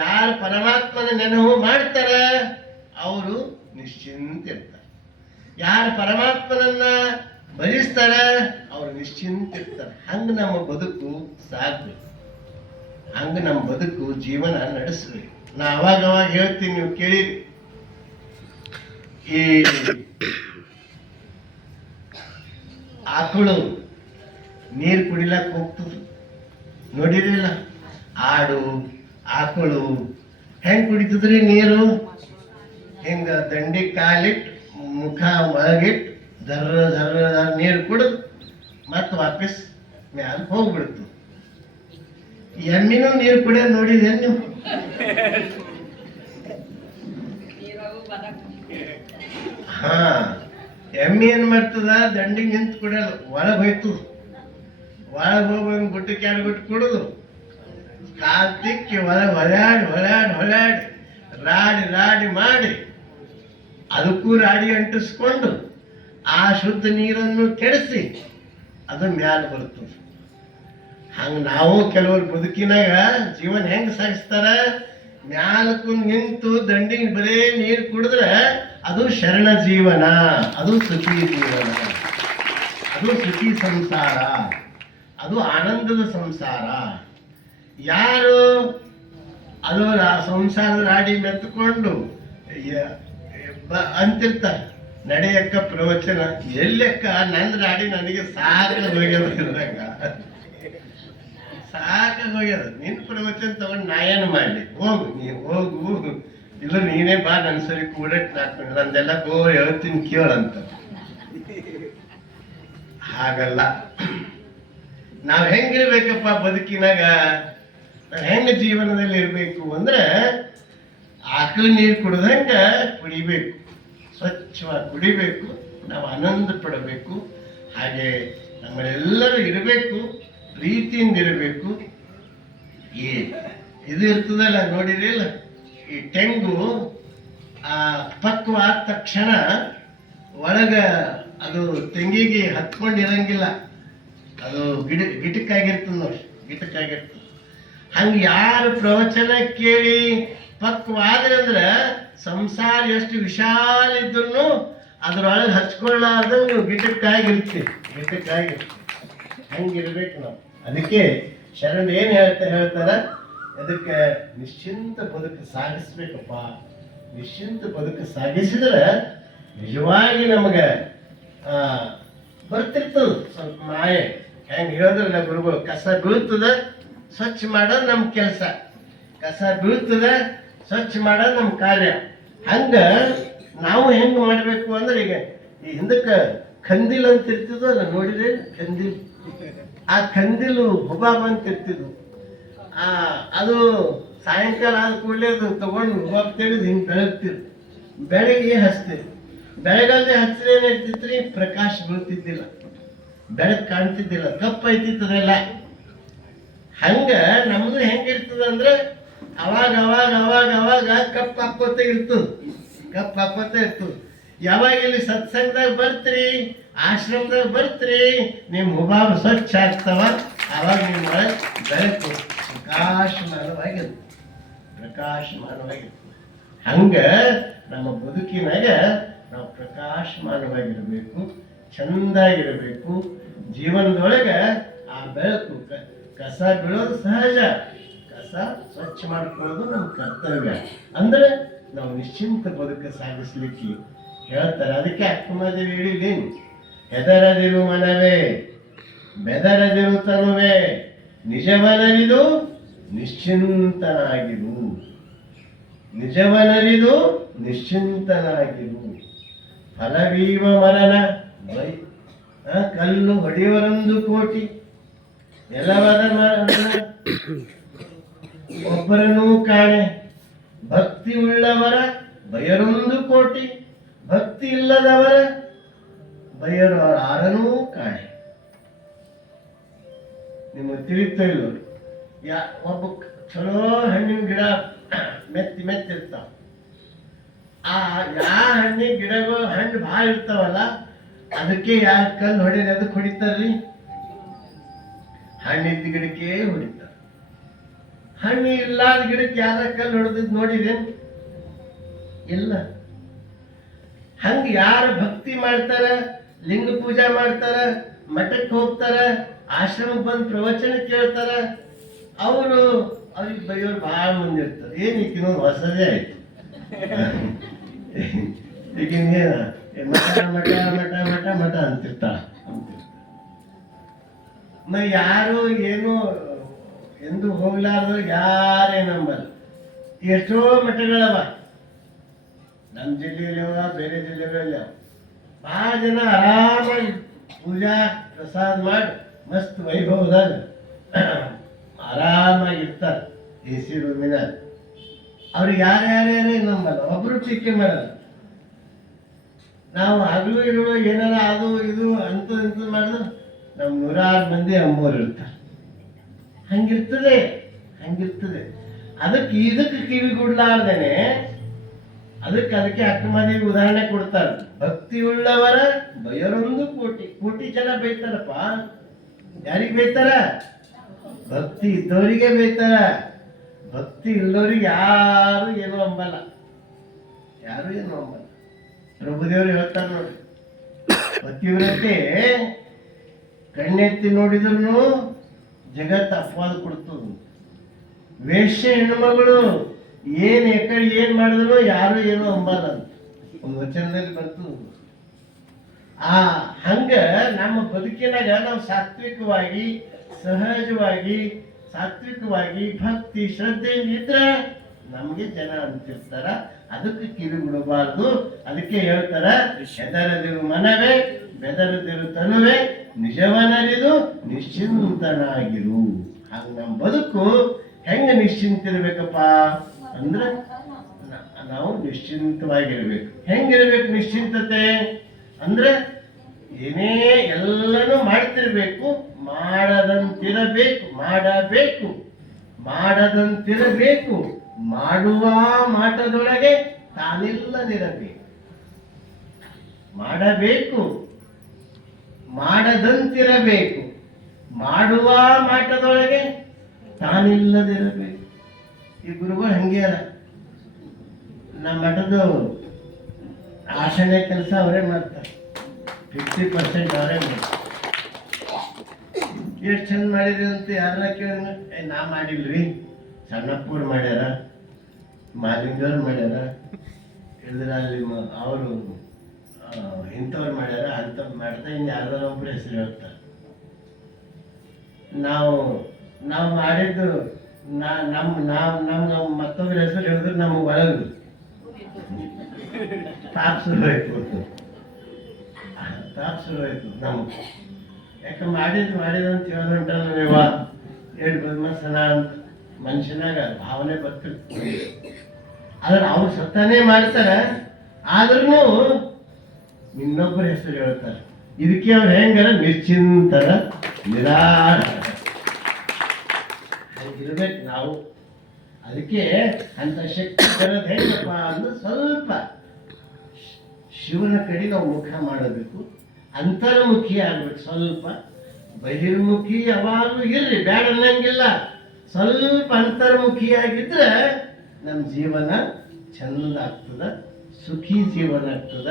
ಯಾರು ಪರಮಾತ್ಮನ ನೆನಹು ಮಾಡ್ತಾರೆ, ಅವರು ನಿಶ್ಚಿಂತ ಇರ್ತಾರೆ. ಯಾರು ಪರಮಾತ್ಮನನ್ನ ಭಜಿಸ್ತಾರೆ, ಅವ್ರು ನಿಶ್ಚಿಂತ ಇರ್ತಾರೆ. ಹಂಗ ನಮ್ಮ ಬದುಕು ಸಾಗ್ಬೇಕು, ಹಂಗ ನಮ್ಮ ಬದುಕು ಜೀವನ ನಡೆಸ್ಬೇಕು. ನಾ ಅವಾಗ ಹೇಳ್ತೀನಿ, ನೀವು ಕೇಳಿರಿ. ಈ ಆಕಳು ನೀರು ಕುಡಿಲಕ್ಕ ಹೋಗ್ತದ, ನೋಡಿರಿಲ್ಲ? ಆಡು ಆಕಳು ಹೆಂಗ್ ಕುಡಿತದ್ರಿ ನೀರು? ಹಿಂಗ ದಂಡಿ ಕಾಲಿಟ್ಟು ಮುಖ ಒಳಗಿಟ್ಟು ಜರ್ರ ಜರ್ರ ನೀರು ಕುಡಿದು ಮತ್ತೆ ವಾಪಸ್ ಮ್ಯಾಲ ಹೋಗ್ಬಿಡ್ತು. ಎಮ್ಮಿನೂ ನೀರು ಕುಡಿಯೋದು ನೋಡಿದೇನು ನೀವು? ಹಾ, ಎಮ್ಮಿ ಏನ್ ಮಾಡ್ತದ? ದಂಡಿಗೆ ನಿಂತು ಕುಡಿಯಲ್ಲ, ಒಳಗ್ ಹೋಯ್ತು. ಒಳಗ್ ಹೋಗಿ ಗುಟ್ಟಕ್ಕೆ 2 ಗುಟ್ಟು ಕುಡಿದು ಕಾಲ್ ತಿಕ್ಕಿ ಹೊಳಾಡಿ ಹೊಳಾಡಿ ಹೊಳಾಡಿ ರಾಡಿ ರಾಡಿ ಮಾಡಿ ಅದಕ್ಕೂ ರಾಡಿ ಅಂಟಿಸ್ಕೊಂಡು ಆ ಶುದ್ಧ ನೀರನ್ನು ಕೆಡಿಸಿ ಅದು ಮ್ಯಾಲ ಬರ್ತದೆ. ಹಂಗ ನಾವು ಕೆಲವರು ಬದುಕಿನಾಗ ಜೀವನ ಹೆಂಗ್ ಸಾಗಿಸ್ತಾರ? ಮ್ಯಾಲಕ್ಕೂ ನಿಂತು ದಂಡಿಗೆ ಬರೇ ನೀರು ಕುಡಿದ್ರೆ ಅದು ಶರಣ ಜೀವನ, ಅದು ಸುಖಿ ಜೀವನ, ಅದು ಸುಖಿ ಸಂಸಾರ, ಅದು ಆನಂದದ ಸಂಸಾರ. ಯಾರು ಅದು ಸಂಸಾರದ ರಾಡಿ ಮೆತ್ತಕೊಂಡು ಅಂತಿರ್ತಾರೆ, ನಡೆಯಕ್ಕ ಪ್ರವಚನ ಎಲ್ಲಕ್ಕ ನಂದು ರಾಡಿ ನನಗೆ ಸಾಕಾಗಿ ಹೋಗ್ಯದಂಗ, ಸಾಕಾಗಿ ಹೋಗ್ಯದ. ನಿನ್ನ ಪ್ರವಚನ ತಗೊಂಡು ನಾ ಏನು ಮಾಡಲಿ? ಹೋಗು, ನೀ ಹೋಗು, ಇಲ್ಲ ನೀನೇ ಬಾ, ನನ್ನ ಸರಿ ಕೂಡಟ್ ನಂದೆಲ್ಲ ಹೇಳ್ತೀನಿ ಕೇಳಂತ. ಹಾಗಲ್ಲ. ನಾವ್ ಹೆಂಗಿರ್ಬೇಕಪ್ಪ ಬದುಕಿನಾಗ? ನಾವ್ ಹೆಂಗ ಜೀವನದಲ್ಲಿ ಇರ್ಬೇಕು ಅಂದ್ರೆ ಆಕಳು ನೀರು ಕುಡ್ದಂಗ ಕುಡಿಬೇಕು, ಸ್ವಚ್ಛವಾಗಿ ಕುಡಿಬೇಕು, ನಾವು ಆನಂದ ಪಡಬೇಕು. ಹಾಗೆ ನಮ್ಮಲ್ಲೆಲ್ಲರೂ ಇರಬೇಕು, ಪ್ರೀತಿಯಿಂದ ಇರಬೇಕು. ಇದು ಇರ್ತದಲ್ಲ, ನೋಡಿರಿಲ್ಲ? ಈ ತೆಂಗು ಪಕ್ವ ಆದ ತಕ್ಷಣ ಒಳಗ ಅದು ತೆಂಗಿಗೆ ಹತ್ಕೊಂಡಿರಂಗಿಲ್ಲ, ಅದು ಗಿಟಕ್ಕಾಗಿರ್ತದೆ ನೋಡಿ, ಗಿಟಕ್ಕಾಗಿರ್ತದೆ. ಹಂಗೆ ಯಾರು ಪ್ರವಚನ ಕೇಳಿ ಪಕ್ವಾದ್ರಂದ್ರೆ ಸಂಸಾರ ಎಷ್ಟು ವಿಶಾಲ ಇದ್ರು ಅದ್ರೊಳಗೆ ಹಚ್ಕೊಳ್ಳಾರ್ದು ನೀವು ಗಿಟಕ್ಕಾಗಿರ್ತೀವಿ, ಗಿಟಕ್ಕಾಗಿರ್ತೀವಿ. ಹಂಗಿರ್ಬೇಕು ನಾವು. ಅದಕ್ಕೆ ಶರಣ ಏನು ಹೇಳ್ತಾರ? ಅದಕ್ಕೆ ನಿಶ್ಚಿಂತ ಬದುಕು ಸಾಗಿಸ್ಬೇಕಪ್ಪ. ನಿಶ್ಚಿಂತ ಬದುಕು ಸಾಗಿಸಿದ್ರೆ ನಿಜವಾಗಿ ನಮಗೆ ಬರ್ತಿರ್ತದ ಸ್ವಲ್ಪ ಮಾಯೆ. ಹೆಂಗೆ ಹೇಳಿದ್ರಲ್ಲ ಗುರುಗಳು, ಕಸ ಬೀಳ್ತದ ಸ್ವಚ್ಛ ಮಾಡೋದು ನಮ್ಮ ಕೆಲಸ, ಕಸ ಬೀಳ್ತದ ಸ್ವಚ್ಛ ಮಾಡೋದು ನಮ್ಮ ಕಾರ್ಯ. ಹಂಗ ನಾವು ಹೆಂಗ್ ಮಾಡ್ಬೇಕು ಅಂದ್ರೆ, ಈಗ ಈ ಹಿಂದಕ್ಕೆ ಕಂದಿಲ್ ಅಂತ ಇರ್ತಿದ್ವಲ್ಲ, ನೋಡಿದ್ರೆ ಕಂದಿಲ್, ಆ ಕಂದಿಲು ಹುಬಾಬ್ ಅಂತ ಇರ್ತಿದ್ವು. ಅದು ಸಾಯಂಕಾಲ ಆದ ಕೂಡಲೇ ಅದು ತಗೊಂಡು ಹುಬಾಬ್ ತೆಗೆದು ಹಿಂಗೆ ಬೆಳಗ್ತಿರು, ಬೆಳಗ್ಗೆ ಹಚ್ತೀರಿ. ಬೆಳಗಲ್ಲದೆ ಹಚ್ಚಿದ್ರೆ ಏನಾಗ್ತಿತ್ರಿ? ಪ್ರಕಾಶ ಬೀಳ್ತಿದ್ದಿಲ್ಲ, ಬೆಳಕು ಕಾಣ್ತಿದ್ದಿಲ್ಲ, ಕಪ್ಪ ಐತಿತ್ತದೆಲ್ಲ. ಹಂಗ ನಮ್ದು ಹೆಂಗಿರ್ತದಂದ್ರೆ ಅವಾಗ ಅವಾಗ ಅವಾಗ ಅವಾಗ ಕಪ್ ಹಾಕೋತ ಇರ್ತದ, ಕಪ್ ಹಾಕೋತ ಇರ್ತದ. ಯಾವಾಗ ಇಲ್ಲಿ ಸತ್ಸಂಗದಾಗ ಬರ್ತೀರಿ, ಆಶ್ರಮದಾಗ ಬರ್ತೀರಿ, ನಿಮ್ಮ ಹುಬಾಬ್ ಸ್ವಚ್ಛ ಆಗ್ತಾವ. ಆವಾಗ ನಿಮ್ಮ ಒಳಗೆ ಬೆಳಕು ಪ್ರಕಾಶಮಾನವಾಗಿರ್ತದೆ, ಪ್ರಕಾಶಮಾನವಾಗಿರ್ತದೆ. ಹಂಗ ನಮ್ಮ ಬದುಕಿನಾಗ ನಾವು ಪ್ರಕಾಶಮಾನವಾಗಿರಬೇಕು, ಚಂದಾಗಿರಬೇಕು. ಜೀವನದೊಳಗೆ ಆ ಬೆಳಕು, ಕಸ ಬೀಳೋದು ಸಹಜ, ಕಸ ಸ್ವಚ್ಛ ಮಾಡ್ಕೊಳ್ಳೋದು ನಮ್ಮ ಕರ್ತವ್ಯ. ಅಂದ್ರೆ ನಾವು ನಿಶ್ಚಿಂತ ಬದುಕು ಸಾಗಿಸ್ಲಿಕ್ಕೆ ಹೇಳ್ತಾರೆ. ಅದಕ್ಕೆ ಅಕ್ಕಮದೇವಿ ಹೇಳಿದ್ದೀನಿ, ಹೆದರದಿರು ಮನವೇ ಬೆದರದಿರು ತನುವೆ, ನಿಜವನರಿದು ನಿಶ್ಚಿಂತನಾಗಿರು, ನಿಜವನರಿದು ನಿಶ್ಚಿಂತನಾಗಿರು. ಫಲವೀವ ಮರಣ ಕಲ್ಲು ಹೊಡೆಯವರೊಂದು ಕೋಟಿ, ನೆಲವದ ಒಬ್ಬರನ್ನೂ ಕಾಣೆ, ಭಕ್ತಿ ಉಳ್ಳವರ ಬಯರೊಂದು ಕೋಟಿ, ಭಕ್ತಿ ಇಲ್ಲದವರ ಬಯರು ಆರನೂ ಕಾಣೆ. ನಿಮಗೆ ತಿಳಿತೋ ಇಲ್ಲೋ? ಒಬ್ಬ ಚಲೋ ಹಣ್ಣಿನ ಗಿಡ ಮೆತ್ತಿ ಮೆತ್ತಿರ್ತಾವ. ಯಾ ಹಣ್ಣಿನ ಗಿಡಗಳು ಹಣ್ಣು ಭಾಳ ಇರ್ತಾವಲ್ಲ, ಅದಕ್ಕೆ ಯಾರು ಕಲ್ಲು ಹೊಡೆಯೋದು ಅದಕ್ಕೆ ಹೊಡಿತಾರ್ರಿ? ಹಣ್ಣಿದ್ದ ಗಿಡಕ್ಕೆ ಹೊಡಿತಾರ. ಹಣ್ಣು ಇಲ್ಲಾದ ಗಿಡಕ್ಕೆ ಯಾರ ಕಲ್ಲು ಹೊಡೆದಿದ್ದು ನೋಡಿದೇನು? ಇಲ್ಲ. ಹಂಗ ಯಾರು ಭಕ್ತಿ ಮಾಡ್ತಾರ, ಲಿಂಗ ಪೂಜಾ ಮಾಡ್ತಾರ, ಮಠಕ್ಕೆ ಹೋಗ್ತಾರ, ಆಶ್ರಮಕ್ಕೆ ಬಂದು ಪ್ರವಚನ ಕೇಳ್ತಾರ, ಅವ್ರಿಗೆ ಬೈಯೋರು ಭಾಳ ಮಂದಿ ಇರ್ತಾರೆ. ಏನಕ್ಕೆ ಇನ್ನೊಂದು ಹೊಸದೇ ಆಯ್ತು. ಈಗ ಮಠ ಮಠ ಮಠ ಮಠ ಮಠ ಅಂತಿರ್ತಾರ. ಯಾರು ಏನು ಎಂದು ಹೋಗ್ಲಾರ್ದು ಯಾರೇ ನಂಬಲ್ಲ. ಎಷ್ಟೋ ಮಠಗಳವ ನಮ್ಮ ಜಿಲ್ಲೆಯಲ್ಲಿ ಬೇರೆ ಜಿಲ್ಲೆಗಳಲ್ಲಿ ಭಾಳ ಜನ ಆರಾಮಾಗಿ ಪೂಜಾ ಪ್ರಸಾದ ಮಾಡಿ ಮಸ್ತ್ ವೈಭವದಾಗ ಆರಾಮಾಗಿರ್ತಾರೆ AC ರೂಮಿನಾಗ. ಅವ್ರಿಗೆ ಯಾರ್ಯಾರೇ ನಂಬಲ್ಲ, ಒಬ್ರು ಟೀಕೆ ಮಾಡಲ್ಲ. ನಾವು ಹಗಲು ಇರುಳು ಏನಾರ ಅದು ಇದು ಅಂತ ಮಾಡಿದ್ರೆ ನಮ್ಮ 106 ಮಂದಿ ಅಮ್ಮೋರು ಇರ್ತಾರೆ. ಹಂಗಿರ್ತದೆ. ಇದಕ್ಕೆ ಕಿವಿಗುಡ್ಲಾರ್ದೇನೆ ಅದಕ್ಕೆ ಅಕ್ಕಮಾದಿಗೆ ಉದಾಹರಣೆ ಕೊಡ್ತಾರೆ. ಭಕ್ತಿಯುಳ್ಳವರ ಬಯರೊಂದು ಕೋಟಿ ಜನ ಬೈತಾರಪ್ಪ. ಯಾರಿಗೆ ಬೈತಾರ? ಭಕ್ತಿ ಇದ್ದವರಿಗೆ ಬೈತಾರ. ಭಕ್ತಿ ಇಲ್ಲದವ್ರಿಗೆ ಯಾರು ಏನು ಅಂಬಲ್ಲ. ಪ್ರಭುದೇವರು ಹೇಳ್ತಾರೆ ನೋಡಿ, ಪತಿವ್ರತೆ ಕಣ್ಣೆತ್ತಿ ನೋಡಿದ್ರು ಜಗತ್ತು ಅಪವಾದ ಕೊಡ್ತದ. ವೇಶ್ಯ ಹೆಣ್ಮಗಳು ಏನ್ ಮಾಡಿದ್ರು ಯಾರು ಏನು ಅಂಬಲ್ಲ ಅಂತ ಒಂದು ವಚನದಲ್ಲಿ ಬರ್ತದ. ಹಂಗ ನಮ್ಮ ಬದುಕಿನಾಗ ನಾವು ಸಾತ್ವಿಕವಾಗಿ ಸಹಜವಾಗಿ ಭಕ್ತಿ ಶ್ರದ್ಧೆಯಿಂದ ಇದ್ರೆ ನಮ್ಗೆ ಜನ ಅಂತಿರ್ತಾರ. ಅದಕ್ಕೆ ಕಿವಿಗೊಡಬಾರ್ದು. ಅದಕ್ಕೆ ಹೇಳ್ತಾರ, ಹೆದರದಿರು ಮನವೇ ಬೆದರದಿರು ತನುವೆ ನಿಜವನರಿದು ನಿಶ್ಚಿಂತನಾಗಿರು. ಹಂಗ ನಮ್ಮ ಬದುಕು ಹೆಂಗ ನಿಶ್ಚಿಂತಿರ್ಬೇಕಪ್ಪ ಅಂದ್ರೆ ನಾವು ನಿಶ್ಚಿಂತವಾಗಿರ್ಬೇಕು. ಹೆಂಗಿರ್ಬೇಕು ನಿಶ್ಚಿಂತತೆ ಅಂದ್ರೆ ಏನೇ ಎಲ್ಲನೂ ಮಾಡ್ತಿರ್ಬೇಕು, ಮಾಡದಂತಿರಬೇಕು, ಮಾಡುವ ಮಾಟದೊಳಗೆ ತಾನಿಲ್ಲದಿರಬೇಕು. ಮಾಡದಂತಿರಬೇಕು, ಮಾಡುವ ಮಾಟದೊಳಗೆ ತಾನಿಲ್ಲದಿರಬೇಕು. ಈ ಗುರುಗಳು ಹಂಗೆ ಅಲ್ಲ. ನಮ್ಮ ಮಠದ ಆಸನೆ ಕೆಲಸ ಅವರೇ ಮಾಡ್ತಾರೆ. 50% ಅವರೇ ಮಾಡ್ತಾರೆ. ಎಷ್ಟು ಚಂದ ಮಾಡಿದ್ರಿ ಅಂತ ಯಾರನ್ನ ಕೇಳಿದ್ರೆ ನಾ ಮಾಡಿಲ್ರಿ, ಸಣ್ಣಪ್ಪವ್ರು ಮಾಡ್ಯಾರ, ಮಾಲಿಂಗವ್ರು ಮಾಡ್ಯಾರ, ಇದ್ರಲ್ಲಿ ಅವರು ಇಂಥವ್ರು ಮಾಡ್ಯಾರ ಅಂತ ಮಾಡ್ತಾ ಇನ್ನು ಯಾರ್ದಾರ ಒಬ್ರು ಹೆಸರು ಹೇಳ್ತಾರೆ. ನಾವು ಮಾಡಿದ್ದು ನಮ್ಮ ಮತ್ತೊಬ್ಬರ ಹೆಸರು ಹೇಳಿದ್ರೆ ನಮಗೆ ಒಳಗು ತಾಪ್ ಶುರುವಾಯ್ತು ನಮ್ಗೆ. ಯಾಕೆ ಮಾಡಿದಂತ ಹೇಳೋದಂಟಲ್ಲ ನೀವ ಹೇಳ್ಬದ್ಮಸನ ಅಂತ ಮನುಷ್ಯನಾಗ ಭಾವನೆ ಬರ್ತಿರ್ತೀವಿ. ಆದ್ರೆ ಅವ್ರು ಸತ್ತಾನೇ ಮಾಡ್ತಾರೆ, ಆದ್ರೂ ಇನ್ನೊಬ್ಬರ ಹೆಸರು ಹೇಳ್ತಾರೆ. ಇದಕ್ಕೆ ಅವ್ರು ಹೆಂಗಾರ ನಿಶ್ಚಿಂತರ ಇರ್ಬೇಕು ನಾವು. ಅದಕ್ಕೆ ಅಂತ ಶಕ್ತಿ ಬರೋದು ಹೆಂಗಪ್ಪ ಅಂದ್ರೆ ಸ್ವಲ್ಪ ಶಿವನ ಕಡೆ ನಾವು ಮುಖ ಮಾಡಬೇಕು, ಅಂತರ್ಮುಖಿ ಆಗ್ಬೇಕು. ಸ್ವಲ್ಪ ಬಹಿರ್ಮುಖಿ ಯಾವಾಗಲೂ ಇರ್ರಿ, ಬೇಡ ಅನ್ನಂಗಿಲ್ಲ. ಸ್ವಲ್ಪ ಅಂತರ್ಮುಖಿಯಾಗಿದ್ರೆ ನಮ್ಮ ಜೀವನ ಚಂದ ಆಗ್ತದ, ಸುಖಿ ಜೀವನ ಆಗ್ತದ,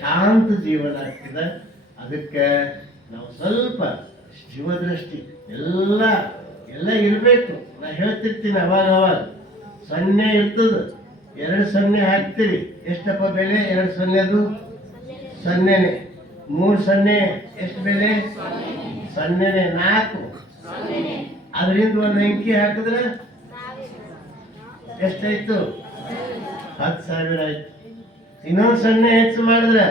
ಶಾಂತ ಜೀವನ ಆಗ್ತದ. ಅದಕ್ಕೆ ನಾವು ಸ್ವಲ್ಪ ಶಿವದೃಷ್ಟಿ ಎಲ್ಲ ಇರಬೇಕು. ನಾ ಹೇಳ್ತಿರ್ತೀನಿ ಅವಾಗ 0 ಇರ್ತದ, 2 0 ಹಾಕ್ತೀರಿ. ಎಷ್ಟಪ್ಪ ಬೆಲೆ? 2 0 0ನೇ. 3 0 ಎಷ್ಟು ಬೆಲೆ? 0ನೇ. 4 ಅದರಿಂದ ಒಂದು ಅಂಕಿ ಹಾಕಿದ್ರೆ ಎಷ್ಟಾಯ್ತು? 10,000 ಆಯ್ತು. ಇನ್ನೊಂದು 0 ಹೆಚ್ಚು ಮಾಡಿದ್ರೆ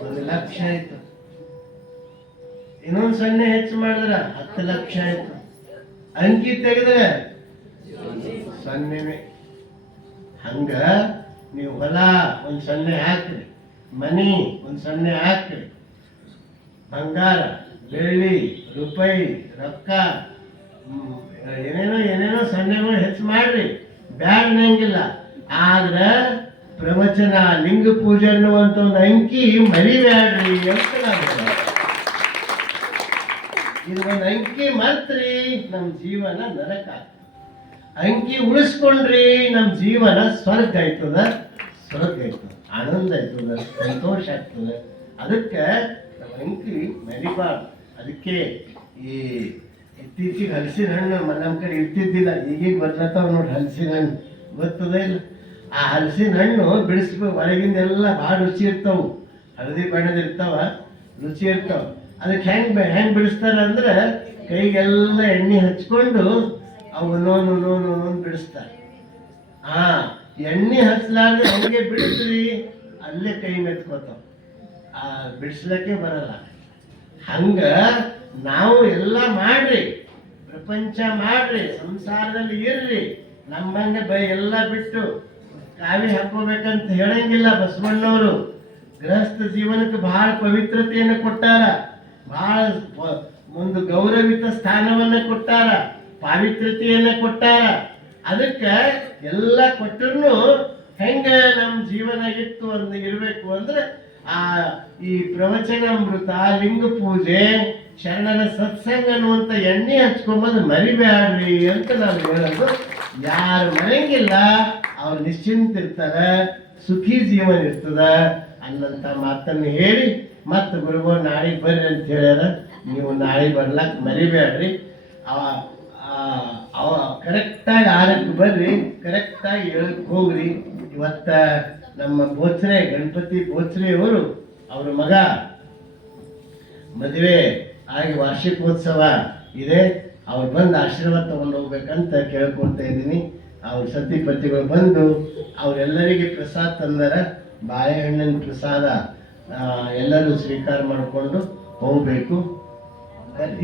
1,00,000 ಆಯ್ತು. ಇನ್ನೊಂದು 0 ಹೆಚ್ಚು ಮಾಡಿದ್ರೆ 10 ಲಕ್ಷ ಆಯ್ತು. ಅಂಕಿ ತೆಗೆದ್ರೆ 0ನೇ. ಹಂಗ ನೀವು ಹೊಲ ಒಂದು 0 ಹಾಕ್ರಿ, ಮನಿ ಒಂದು 0 ಹಾಕ್ರಿ, ಬಂಗಾರ ಬೆಳ್ಳಿ ರೂಪಾಯಿ ರೊಕ್ಕ ಏನೇನೋ 0ಗಳು ಹೆಚ್ಚು ಮಾಡ್ರಿ, ಬ್ಯಾಡ್ ನಂಗಿಲ್ಲ. ಆದ್ರೆ ಪ್ರವಚನ ಲಿಂಗ ಪೂಜೆ ಅನ್ನುವಂಥ ಒಂದು ಅಂಕಿ ಮರಿಬ್ಯಾಡ್ರಿ ಅಂತ ನಾನು. ಇದು ಒಂದು ಅಂಕಿ ಮರ್ತ್ರಿ ನಮ್ಮ ಜೀವನ ನರಕ. ಅಂಕಿ ಉಳಿಸ್ಕೊಂಡ್ರಿ ನಮ್ಮ ಜೀವನ ಸ್ವರ್ಗ ಆಯ್ತದ, ಆನಂದ ಆಯ್ತದ, ಸಂತೋಷ ಆಗ್ತದ. ಅದಕ್ಕೆ ನಮ್ಮ ಅಂಕಿ ಮರಿಬಾರ್ದು. ಅದಕ್ಕೆ ಈ ಇತ್ತೀಚಿಗೆ ಹಲಸಿನ ಹಣ್ಣು ನಮ್ಮ ಕಡೆ ಇರ್ತಿದ್ದಿಲ್ಲ, ಈಗೀಗ ಬರ್ಲತ್ತಾವ ನೋಡಿ ಹಲಸಿನ ಹಣ್ಣು. ಗೊತ್ತದ ಇಲ್ಲ? ಆ ಹಲಸಿನ ಹಣ್ಣು ಬಿಡಿಸ್ಬೇಕು. ಹೊರಗಿಂದ ಎಲ್ಲ ಭಾಳ ರುಚಿ ಇರ್ತಾವು, ಹಳದಿ ಬಣ್ಣದ ಇರ್ತಾವ, ರುಚಿ ಇರ್ತಾವ. ಅದಕ್ಕೆ ಹೆಂಗ್ ಬಿಡಿಸ್ತಾರ ಅಂದ್ರೆ ಕೈಗೆಲ್ಲ ಎಣ್ಣೆ ಹಚ್ಕೊಂಡು ಅವು ನೋನು ನೋನು ನೋನು ಬಿಡಿಸ್ತಾರೆ. ಆ ಎಣ್ಣೆ ಹಚ್ಲಾರ್ದೆ ಹಂಗೆ ಬಿಡಿಸ್ರಿ, ಅಲ್ಲೇ ಕೈ ಮೆತ್ಕೋತಾವ, ಆ ಬಿಡಿಸ್ಲಿಕ್ಕೆ ಬರಲ್ಲ. ಹಂಗ ನಾವು ಎಲ್ಲ ಮಾಡ್ರಿ, ಪ್ರಪಂಚ ಮಾಡ್ರಿ, ಸಂಸಾರದಲ್ಲಿ ಇರ್ರಿ, ನಮ್ಮಂಗೆ ಎಲ್ಲ ಬಿಟ್ಟು ಕಾವಿ ಹಾಕೋಬೇಕಂತ ಹೇಳಂಗಿಲ್ಲ. ಬಸವಣ್ಣವರು ಗೃಹಸ್ಥ ಜೀವನಕ್ಕೆ ಬಹಳ ಪವಿತ್ರತೆಯನ್ನು ಕೊಟ್ಟಾರ, ಬಹಳ ಒಂದು ಗೌರವಿತ ಸ್ಥಾನವನ್ನ ಕೊಟ್ಟಾರ, ಪಾವಿತ್ರತೆಯನ್ನ ಕೊಟ್ಟಾರ. ಅದಕ್ಕೆ ಎಲ್ಲ ಕೊಟ್ಟರು ಹೆಂಗ ನಮ್ಮ ಜೀವನ ಇತ್ತು ಅಂತ ಇರಬೇಕು ಅಂದ್ರೆ ಆ ಈ ಪ್ರವಚನಾಮೃತ, ಲಿಂಗ ಪೂಜೆ, ಶರಣರ ಸತ್ಸಂಗ ಅನ್ನುವಂಥ ಎಣ್ಣೆ ಹಚ್ಕೊಂಬಂದು ಮರಿಬೇಡ್ರಿ ಅಂತ ನಾವು ಹೇಳೋದು. ಯಾರು ಮರೆಯಂಗಿಲ್ಲ ಅವ್ರು ನಿಶ್ಚಿಂತ ಇರ್ತಾರ, ಸುಖಿ ಜೀವನ ಇರ್ತದ ಅನ್ನಂತ ಮಾತನ್ನು ಹೇಳಿ ಮತ್ತೆ ಗುರುಗಳು ನಾಳೆಗೆ ಬರ್ರಿ ಅಂತ ಹೇಳ್ಯಾರ. ನೀವು ನಾಳೆ ಬರ್ಲಕ್ಕೆ ಮರಿಬೇಡ್ರಿ. ಕರೆಕ್ಟಾಗಿ 6ಕ್ಕೆ ಬರ್ರಿ, ಕರೆಕ್ಟಾಗಿ 7ಕ್ಕೆ ಹೋಗ್ರಿ. ಇವತ್ತ ನಮ್ಮ ಬೋಚ್ರೆ ಗಣಪತಿ ಬೋಚ್ರೆ ಅವರು ಅವ್ರ ಮಗ ಮದುವೆ ಆಗಿ ವಾರ್ಷಿಕೋತ್ಸವ ಇದೆ. ಅವ್ರು ಬಂದು ಆಶೀರ್ವಾದ ತಗೊಂಡು ಹೋಗ್ಬೇಕಂತ ಕೇಳ್ಕೊಳ್ತಾ ಇದ್ದೀನಿ. ಅವ್ರ ಸತಿಪತಿಗಳು ಬಂದು ಅವರೆಲ್ಲರಿಗೆ ಪ್ರಸಾದ ತಂದಾರ. ಬಾಳೆಹಣ್ಣಿನ ಪ್ರಸಾದ ಎಲ್ಲರೂ ಸ್ವೀಕಾರ ಮಾಡಿಕೊಂಡು ಹೋಗ್ಬೇಕು.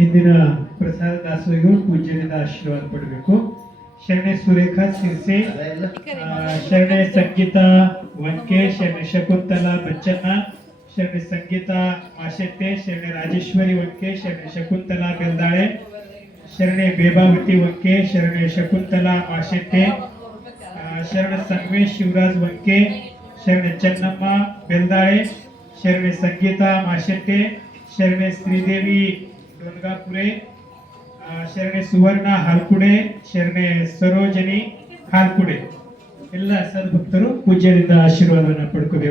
ಇಂದಿನ ಪ್ರಸಾದ ದಾಸೋಹಿಗಳು ಪೂಜ್ಯರಿಂದ ಆಶೀರ್ವಾದ ಪಡಬೇಕು. ಶರಣೆ ಸುರೇಖಾ ಸಿರ್ಸೆ, ಶರಣೆ ಸಂಗೀತಾ ವಂಕೆ, ಶರಣೆ ಶಕುಂತಲಾ ಬಚ್ಚನ್ನ, ಶರಣೆ ಸಂಗೀತಾ ಮಾಶೆಟ್ಟೆ, ಶರಣೆ ರಾಜೇಶ್ವರಿ ವಂಕೆ, ಶರಣೆ ಶಕುಂತಲಾ ಬೆಲ್ದಾಳೆ, ಶರಣೆ ಬೇಬಾವತಿ ವಂಕೆ, ಶರಣೆ ಶಕುಂತಲಾ ಮಾಶೆಟ್ಟೆ, ಶರಣ ಸಂಗಮೇಶ್ ಶಿವರಾಜ್ ವಂಕೆ, ಶರಣೆ ಚೆನ್ನಮ್ಮ ಬೆಲ್ದಾಳೆ, ಶರಣೆ ಸಂಗೀತಾ ಮಾಶೆಟ್ಟೆ, ಶರಣೆ ಶ್ರೀದೇವಿ ಡೋನ್ಗಾಪುರೆ, ಶರಣೆ ಸುವರ್ಣ ಹಾಲ್ಕುಡೆ, ಶರಣೆ ಸರೋಜನಿ ಹಾಲ್ಕುಡೆ. ಎಲ್ಲ ಸದ್ಭಕ್ತರು ಪೂಜ್ಯರಿಂದ ಆಶೀರ್ವಾದವನ್ನು ಪಡ್ಕೋಬೇಕು.